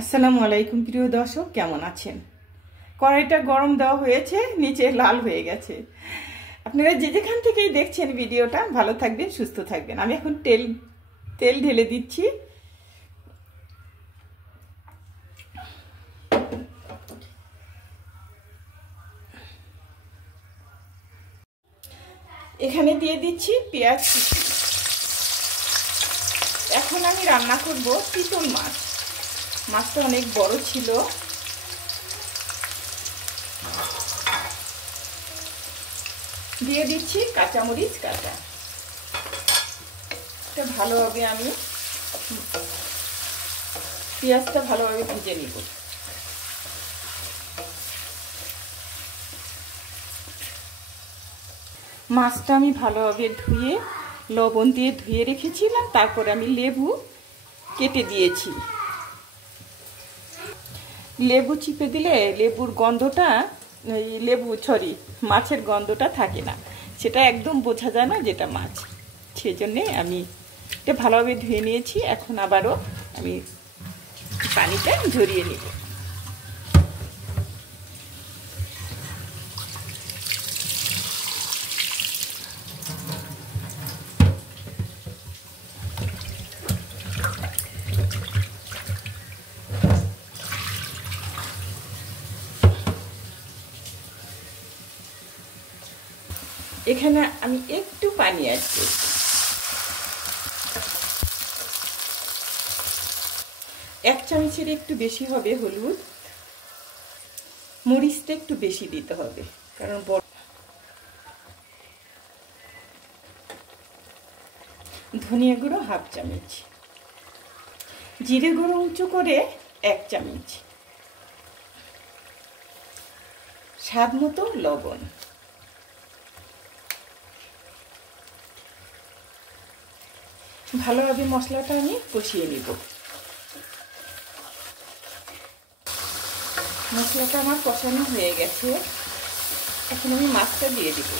আসসালামু আলাইকুম প্রিয় দর্শক, কেমন আছেন? কড়াইটা গরম দেওয়া হয়েছে, নিচে লাল হয়ে গেছে। আপনারা যে যেখান থেকেই দেখছেন ভিডিওটা, ভালো থাকবেন, সুস্থ থাকবেন। আমি এখন তেল ঢেলে দিচ্ছি। এখানে দিয়ে দিচ্ছি পেঁয়াজ কুচি। এখন আমি রান্না করব চিতল মাছ। মাছটা অনেক বড় ছিল। দিয়ে দিচ্ছি কাঁচামরিচ কাঁচা। এটা ভালোভাবে আমি পেঁয়াজটা ভালোভাবে ভেজে নিব। মাছটা আমি ভালোভাবে ধুয়ে লবণ দিয়ে ধুয়ে রেখেছিলাম, তারপরে আমি লেবু কেটে দিয়েছি। লেবু চিপে দিলে লেবুর গন্ধটা মাছের গন্ধটা থাকে না, সেটা একদম বোঝা যায় না যেটা মাছ। সেজন্যে আমি এটা ভালোভাবে ধুয়ে নিয়েছি। এখন আবারও আমি পানিটা ঝরিয়ে নিব। এখানে আমি একটু পানি অ্যাড করছি। এক চামচের একটু বেশি হবে হলুদ। মরিচটা একটু বেশি দিতে হবে, কারণ ধনিয়া গুঁড়ো হাফ চামচ, জিরে গুঁড়ো উঁচু করে 1 চামচ, স্বাদ মতো লবণ। ভালোভাবে মশলাটা আমি কষিয়ে নিব। মশলাটা আমার কষানো হয়ে গেছে। এখন আমি মাছটা দিয়ে দিব।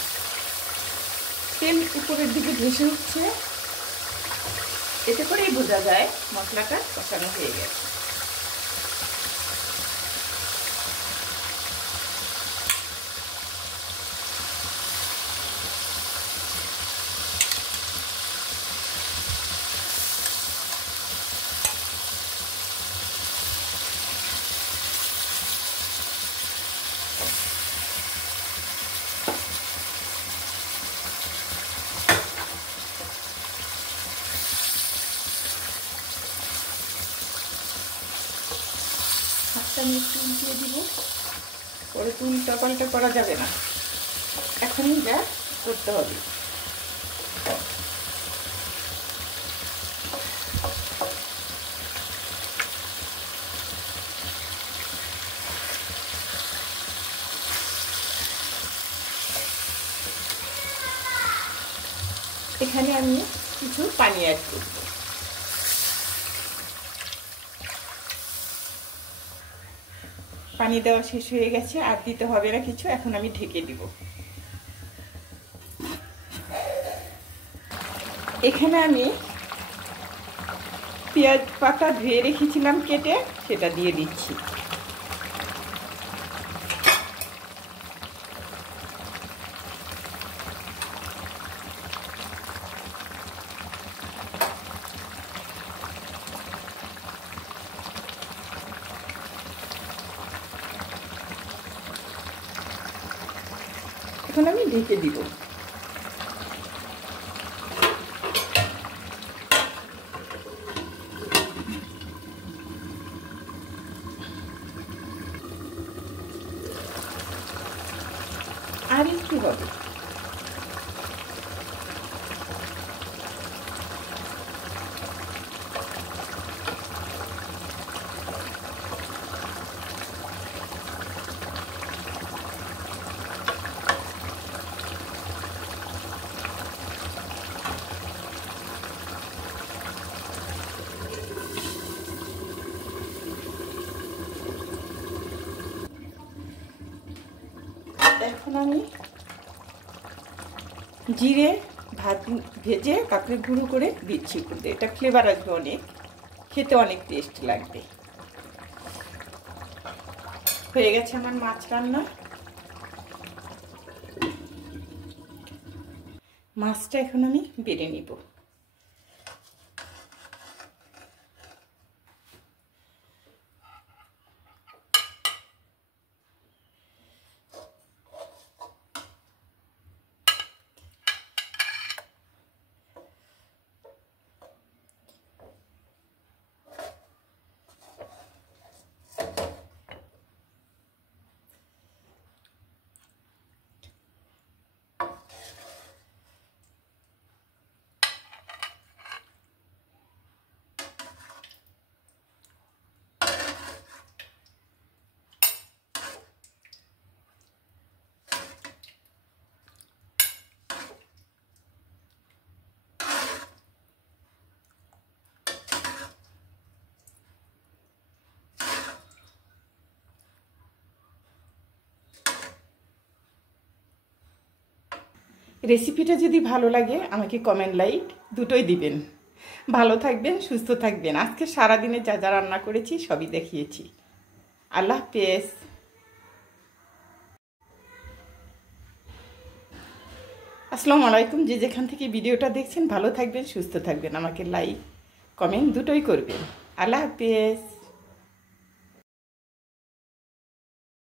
তেল উপরের দিকে ভেসে উঠছে, এতে করেই বোঝা যায় মশলাটা কষানো হয়ে গেছে। আমি একটু উল্টিয়ে দিব, পরে উল্টা পাল্টা করা যাবে না। এখনই যা করতে হবে। এখানে আমি কিছু পানি অ্যাড করব। পানি দেওয়া শেষ হয়ে গেছে, আর দিতে হবে না কিছু। এখন আমি ঢেকে দিব। এখানে আমি পেঁয়াজ পাতা ধুয়ে রেখেছিলাম কেটে, সেটা দিয়ে দিচ্ছি। এখন আমি ঢেকে দিব। আর একটু হবে। এখন আমি জিরে ভেজে তারপরে গুঁড়ো করে দিচ্ছি। এটা ফ্লেভার আসবে অনেক, খেতে অনেক টেস্ট লাগবে। হয়ে গেছে আমার মাছ রান্না। মাছটা এখন আমি বেড়ে নিব। রেসিপিটা যদি ভালো লাগে আমাকে কমেন্ট লাইক দুটোই দিবেন। ভালো থাকবেন, সুস্থ থাকবেন। আজকে সারাদিনে যা যা রান্না করেছি সবই দেখিয়েছি। আল্লাহ হাফেজ। আসসালামু আলাইকুম। যে যেখান থেকে ভিডিওটা দেখছেন ভালো থাকবেন, সুস্থ থাকবেন। আমাকে লাইক কমেন্ট দুটোই করবেন। আল্লাহ হাফেজ।